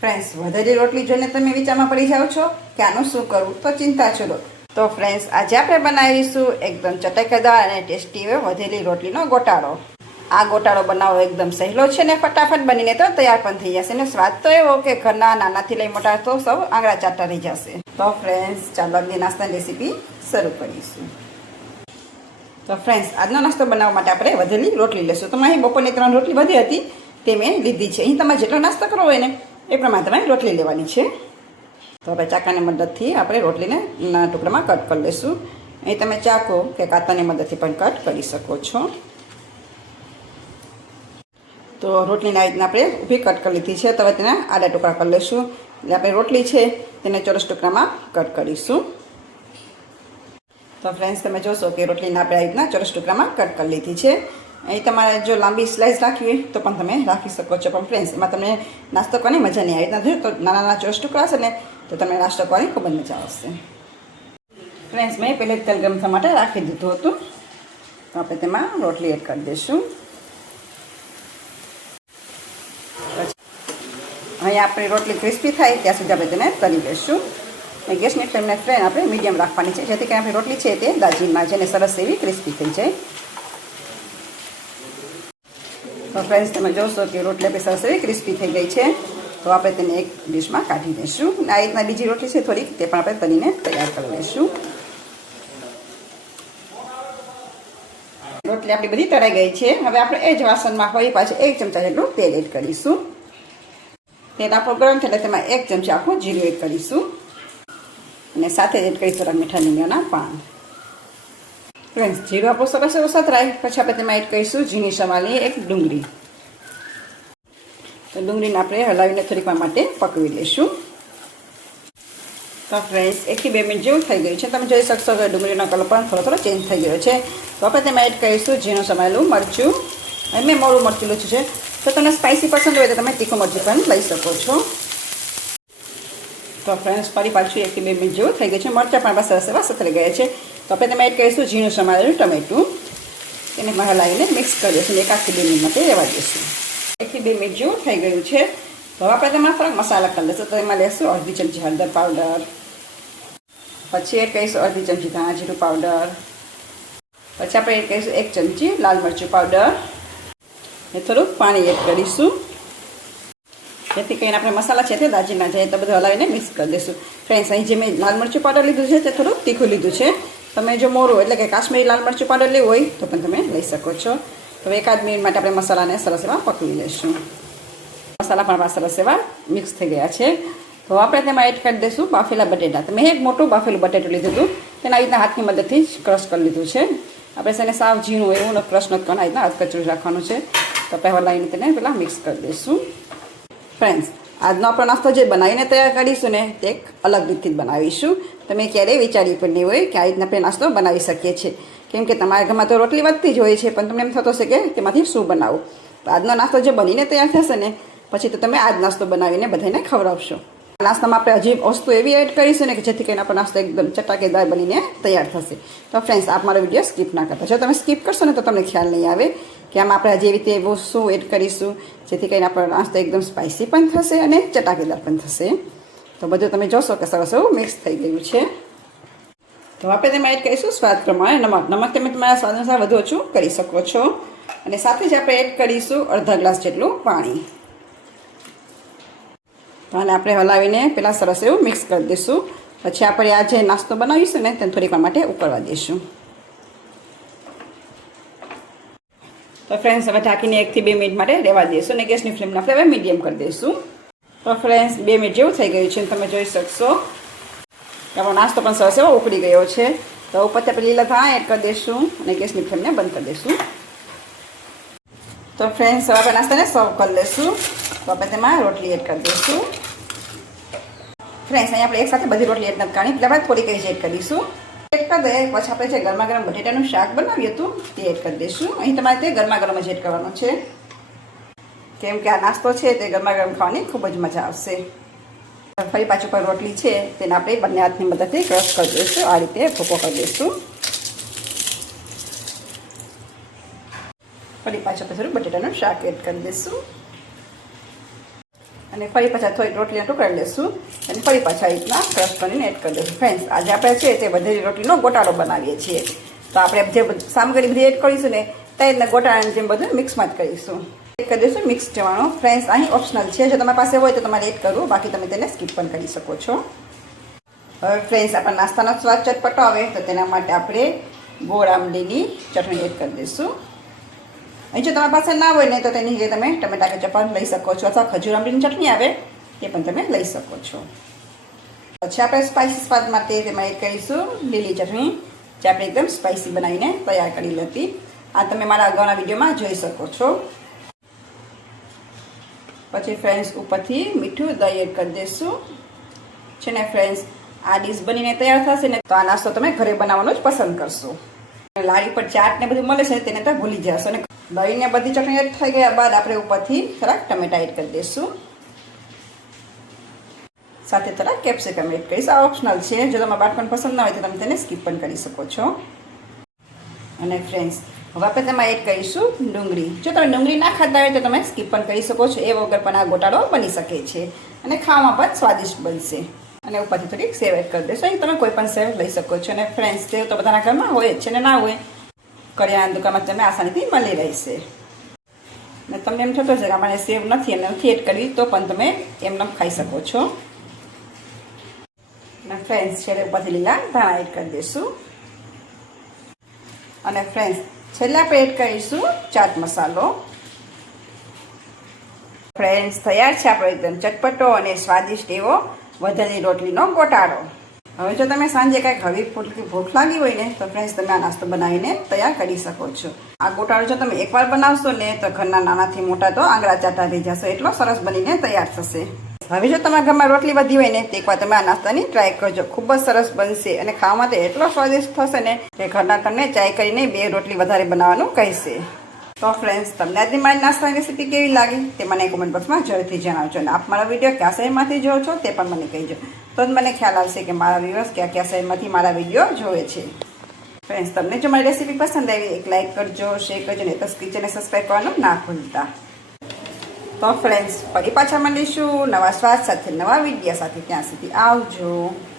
Friends, વધેલી રોટલી જોઈને તમે વિચારમાં પડી જાઓ છો કે આનું શું કરવું? તો ચિંતા છોડો. તો ફ્રેન્ડ્સ, આજે આપણે બનાવીશું એકદમ ચટકદાર અને ટેસ્ટી એવો વધેલી રોટલીનો ગોટાળો. આ ગોટાળો બનાવવો એકદમ સહેલો છે ને ફટાફટ બનીને તો તૈયાર પણ થઈ જશે. અને સ્વાદ તો એવો કે ઘરના નાનાથી લઈ મોટા તો સૌ આંગળા ચાટતા રહી જશે. તો ફ્રેન્ડ્સ, ચાલો આજની નાસ્તાની રેસીપી શરૂ કરીશું. તો ફ્રેન્ડ્સ, આજનો નાસ્તો બનાવવા માટે આપણે વધેલી રોટલી લઈશું. તો અહીં બપોરની 3 રોટલી વધી હતી તે મેં લીધી છે. અહીં તમારે જેટલો નાસ્તો કરવો હોય ને એ પ્રમાણે તમારે રોટલી લેવાની છે. તો હવે ચાકાની મદદથી આપણે રોટલીને નાના ટુકડામાં કટ કરી લઈશું. અહીં તમે ચાકુ કે કાતરની મદદથી પણ કટ કરી શકો છો. તો રોટલીને આવી રીતના આપણે ઊભી કટ કરી લીધી છે. તો હવે તેના આડા ટુકડા કરી લઈશું. એટલે આપણે રોટલી છે તેને ચોરસ ટુકડામાં કટ કરીશું. તો ફ્રેન્ડ્સ, તમે જોશો કે રોટલીને આપણે આવી રીતના ચોરસ ટુકડામાં કટ કરી લીધી છે. અહીં તમારે જો લાંબી સ્લાઇસ રાખવી હોય તો પણ તમે રાખી શકો છો. પણ ફ્રેન્ડ્સ, એમાં તમને નાસ્તો કરવાની મજા નહીં આવી રીતના જોઈએ તો નાના નાના ચોરસ ટુકડા હશે ને તો તમને નાસ્તો કરવાની ખૂબ જ મજા આવશે. ફ્રેન્ડ્સ, મેં પહેલે તેલ ગરમ થવા માટે રાખી દીધું હતું. તો આપણે તેમાં રોટલી એડ કરી દઈશું. અહીં આપણી રોટલી ક્રિસ્પી થાય ત્યાં સુધી આપણે તેને તળી લઈશું. ગેસની ફ્લેમને ફ્રેન્ડ આપણે મીડિયમ રાખવાની છે, જેથી કરીને આપણી રોટલી છે તે દાજીમાં છે અને સરસ એવી ક્રિસ્પી થઈ જાય. તો ફ્રેન્ડ્સ, તમે જોશો કે રોટલી આપણી સરસ એવી ક્રિસ્પી થઈ ગઈ છે. તો આપણે તેને એક ડીશમાં કાઢી દઈશું. અને આ રીતના બીજી રોટલી છે થોડીક તે પણ આપણે તળીને તૈયાર કરી લઈશું. રોટલી આપણી બધી તળાઈ ગઈ છે. હવે આપણે એ જ વાસણમાં ફરી પાછું 1 ચમચા જેટલું તેલ એડ કરીશું. તેલ આપણું ગરમ થાય એટલે તેમાં 1 ચમચી આખું જીરું એડ કરીશું. અને સાથે જ એડ કરીશું મીઠા લીમડાના પાન. ફ્રેન્ડ્સ, જીરું આપણું સરસ એવું સતરાય પછી આપણે તેમાં એડ કરીશું ઝીણી સમારેલી એક ડુંગળી. તો ડુંગળીને આપણે હલાવીને થોડીક વાર માટે પકવી લઈશું. તો ફ્રેન્ડ્સ, 1 થી 2 મિનિટ જેવું થઈ ગયું છે. તમે જોઈ શકશો કે ડુંગળીનો કલર પણ થોડો ચેન્જ થઈ ગયો છે. તો આપણે તેમાં એડ કરીશું ઝીણું સમારેલું મરચું. અને મેં મોડું મરચું લીધું છે. તો તમને સ્પાઇસી પસંદ હોય તો તમે તીખું મરચું પણ લઈ શકો છો. તો ફ્રેન્ડ્સ, ફરી પાછું 1 થી 2 મિનિટ જેવું થઈ ગયું છે. મરચાં પણ સરસ એવા સતરી ગયા છે. તો આપણે તેમાં એડ કરીશું ઝીણું સમારેલું ટમેટું. તેને હલાવીને મિક્સ કરી દઈશું. 1 થી 2 મિનિટ માટે રહેવા દઈશું. 1 થી 2 મિનિટ જેવું થઈ ગયું છે. તો આપણે તેમાં થોડાક મસાલા કરી લઈશું. તો એમાં લઈશું અડધી ચમચી હળદર પાવડર, પછી એડ કરીશું અડધી ચમચી ધાણા જીરું પાવડર, પછી આપણે એડ કરીશું 1 ચમચી લાલ મરચું પાવડર ને થોડુંક પાણી એડ કરીશું, જેથી કરીને આપણે મસાલા છે તે દાજી ના જાય. તો બધું હલાવીને મિક્સ કરી દઈશું. ફ્રેન્ડ્સ, અહીં જે મેં લાલ મરચું પાવડર લીધું છે તે થોડુંક તીખું લીધું છે. તમે જો મોરું એટલે કે કાશ્મીરી લાલ મરચું પાવડર લેવું હોય તો પણ તમે લઈ શકો છો. તો 1 મિનિટ માટે આપણે મસાલાને સરસ એવા પકવી લઈશું. મસાલા પણ સરસ એવા મિક્સ થઈ ગયા છે. તો આપણે તેમાં એડ કરી દઈશું બાફેલા બટેટા. તો મેં એક મોટું બાફેલું બટેટું લીધું હતું. તેને આવી રીતના હાથની મદદથી જ ક્રશ કરી લીધું છે. આપણે તેને સાવ ઝીણું એવું ક્રશ નથી કરવાનું, આવી રીતના અધકચરું રાખવાનું છે. તો આપણે હલાવીને તેને પહેલાં મિક્સ કરી દઈશું. ફ્રેન્ડ્સ, આજનો આપણો નાસ્તો જે બનાવીને તૈયાર કરીશું ને તે એક અલગ રીતથી જ બનાવીશું. તમે ક્યારેય વિચાર્યું પણ નહીં હોય કે આ રીતના આપણે નાસ્તો બનાવી શકીએ છીએ. કેમ કે તમારા ઘરમાં તો રોટલી વધતી જ હોય છે, પણ તમને એમ થતો હશે કે તેમાંથી શું બનાવું. તો આજનો નાસ્તો જે બનીને તૈયાર થશે ને પછી તો તમે આ જ નાસ્તો બનાવીને બધાને ખવડાવશો. નાસ્તામાં આપણે હજી વસ્તુ એવી એડ કરીશું ને કે જેથી કરીને આપણો નાસ્તો એકદમ ચટાકેદાર બનીને તૈયાર થશે. તો ફ્રેન્ડ્સ, આપ મારો વિડીયો સ્કીપ ના કરતા. જો તમે સ્કીપ કરશો ને તો તમને ખ્યાલ નહીં આવે કે આમાં આપણે હજી એવી રીતે શું એડ કરીશું જેથી કરીને આપણો નાસ્તો એકદમ સ્પાઇસી પણ થશે અને ચટાકેદાર પણ થશે. તો બધું તમે જોશો કે સરસ એવું મિક્સ થઈ ગયું છે. તો આપણે તેમાં એડ કરીશું સ્વાદ પ્રમાણે નમક. નમક તમે તમારા સ્વાદ અનુસાર વધુ ઓછું કરી શકો છો. અને સાથે જ આપણે એડ કરીશું અડધા ગ્લાસ જેટલું પાણી. તો આને આપણે હલાવીને પહેલાં સરસ એવું મિક્સ કરી દઈશું. પછી આપણે આ જે નાસ્તો બનાવીશું ને તેને થોડીક વાર માટે ઉકળવા દઈશું. તો ફ્રેન્ડ્સ, હવે ઢાંકીને 1 થી 2 મિનિટ માટે રહેવા દઈશું અને ગેસની ફ્લેમને આપણે હવે મીડિયમ કરી દઈશું. તો ફ્રેન્ડ્સ, 2 મિનિટ જેવું થઈ ગયું છે. તમે જોઈ શકશો કે આપણો નાસ્તો પણ સરસ એવો ઉકળી ગયો છે. તો ઉપરથી આપણે લીલા ધાણા એડ કરી દઈશું અને ગેસની ફ્લેમને બંધ કરી દઈશું. તો ફ્રેન્ડ્સ, હવે આપણે નાસ્તાને સર્વ કરી લઈશું. તો આપણે તેમાં રોટલી એડ કરી દઈશું. ફ્રેન્ડ્સ, અહીં આપણે એક સાથે બધી રોટલી એડ નથી કરવાની, એટલે આપણે થોડીક જ એડ કરીશું. એડ કરી દઈએ પછી આપણે જે ગરમા ગરમ બટેટાનું શાક બનાવ્યું હતું તે એડ કરી દઈશું. અહીં તમારે તે ગરમા ગરમ જ એડ કરવાનું છે, કેમ કે આ નાસ્તો છે તે ગરમા ગરમ ખાવાની ખૂબ જ મજા આવશે. ફરી પાછું પર રોટલી છે તેને આપણે બંને હાથની મદદથી ક્રશ કરી દઈશું. આ રીતે ભૂકો કરી દઈશું. ફરી પાછું થોડું બટેટાનું શાક એડ કરી દઈશું. અને ફરી પાછા થોડી રોટલીના ટુકડા લેશું અને ફરી પાછા રીતના ક્રશ કરીને એડ કરી દઈશું. ફ્રેન્ડ્સ, આજે આપણે છે તે વધેલી રોટલીનો ગોટાળો બનાવીએ છીએ. તો આપણે જે સામગ્રી બધી એડ કરીશું ને તે રીતના ગોટાળાની જેમ બધું મિક્સમાં જ કરીશું. એડ કરી દઈશું મિક્સ જવાનું. ફ્રેન્ડ્સ, અહીં ઓપ્શનલ છે, જો તમારી પાસે હોય તો તમારે એડ કરવું, બાકી તમે તેને સ્કીપ પણ કરી શકો છો. હવે ફ્રેન્ડ્સ, આપણા નાસ્તાનો સ્વાદ ચટપટો આવે તો તેના માટે આપણે ગોળ આંબલીની ચટણી એડ કરી દઈશું. અહીં જો તમારી પાસે ના હોય ને તો તેની જગ્યાએ તમે ટમેટા કેચઅપ પણ લઈ શકો છો, અથવા ખજૂર આંબલીની ચટણી આવે એ પણ તમે લઈ શકો છો. પછી આપણે સ્પાઇસી સ્વાદ માટે તેમાં એડ કરીશું લીલી ચટણી, જે આપણે એકદમ સ્પાઇસી બનાવીને તૈયાર કરી હતી. આ તમે મારા અગાઉના વિડીયોમાં જોઈ શકો છો. પછી ફ્રેન્ડ્સ, ઉપરથી મીઠું દહીં એડ કરી દઈશું. છે ને ફ્રેન્ડ્સ, આ ડીશ બનીને તૈયાર થશે ને તો આ નાસ્તો તમે ઘરે બનાવવાનો જ પસંદ કરશો. લારી પર ચાટ ને બધું મળે છે તેને તો ભૂલી જશો. અને દહીં ને બધી ચટણી એડ થઈ ગયા બાદ આપણે ઉપરથી થોડાક ટમેટા એડ કરી દઈશું, સાથે થોડાક કેપ્સિકમ એડ કરીશ. આ ઓપ્શનલ છે, જો તમારા બાળકોને પસંદ ના હોય તો તમે તેને સ્કીપ પણ કરી શકો છો. અને ફ્રેન્ડ્સ, હવે આપણે તેમાં એડ કરીશું ડુંગળી. જો તમે ડુંગળી ના ખાતા હોય તો તમે સ્કીપ પણ કરી શકો છો. એ વગર પણ આ ગોટાળો બની શકે છે અને ખાવામાં પણ સ્વાદિષ્ટ બનશે. અને ઉપરથી થોડીક સેવ એડ કરી દેશો. અહીં તમે કોઈ પણ સેવ લઈ શકો છો. અને ફ્રેન્ડ્સ, સેવ તો બધાના ઘરમાં હોય જ છે ને, ના હોય કરિયાણાની દુકાનમાં તમે આસાનીથી મળી રહેશે. અને તમને એમ થતો છે કે અમારે સેવ નથી અને નથી એડ કરવી તો પણ તમે એમને ખાઈ શકો છો. અને ફ્રેન્ડ્સ, છેલ્લે ઉપરથી લીલા ધાણા એડ કરી દઈશું. અને ફ્રેન્ડ્સ, છેલ્લે આપણે એડ કરીશું ચાટ મસાલો. ફ્રેન્ડ્સ, તૈયાર છે આપણો એકદમ ચટપટો અને સ્વાદિષ્ટ એવો વધેલી રોટલીનો ગોટાળો. હવે જો તમે સાંજે કાંઈક હળવી ફૂલકી ભૂખ લાગી હોય ને તો ફ્રેન્ડ્સ, તમે આ નાસ્તો બનાવીને તૈયાર કરી શકો છો. આ ગોટાળો જો તમે એકવાર બનાવશો ને તો ઘરના નાનાથી મોટા તો આંગળા ચાટા થઈ જશે, એટલો સરસ બનીને તૈયાર થશે. હવે જો તમારા ઘરમાં રોટલી વધી હોય ને તો એકવાર તમે આ નાસ્તાની ટ્રાય કરજો. ખૂબ જ સરસ બનશે અને ખાવામાં તો એટલો સ્વાદિષ્ટ થશે ને કે ઘરના તમને ચાય કરીને 2 રોટલી વધારે બનાવવાનું કહેશે. તો ફ્રેન્ડ્સ, તમને આજની મારી નાસ્તાની રેસીપી કેવી લાગી તે મને કોમેન્ટ બોક્સમાં જરૂરથી જણાવજો. અને આપ મારા વિડીયો કયા શહેરમાંથી જોવો છો તે પણ મને કહેજો, તો જ મને ખ્યાલ આવશે કે મારા વ્યુઅર્સ કયા શહેરમાંથી મારા વિડીયો જોવે છે. ફ્રેન્ડ્સ, તમને જો મારી રેસીપી પસંદ આવી એક લાઇક કરજો, શેર કરજો ને તો કિચનને સબસ્ક્રાઈબ કરવાનું ના ભૂલતા. તો ફ્રેન્ડ્સ, ફરી પાછા મળીશું નવા સ્વાદ સાથે, નવા વિડીયો સાથે. ત્યાં સુધી આવજો.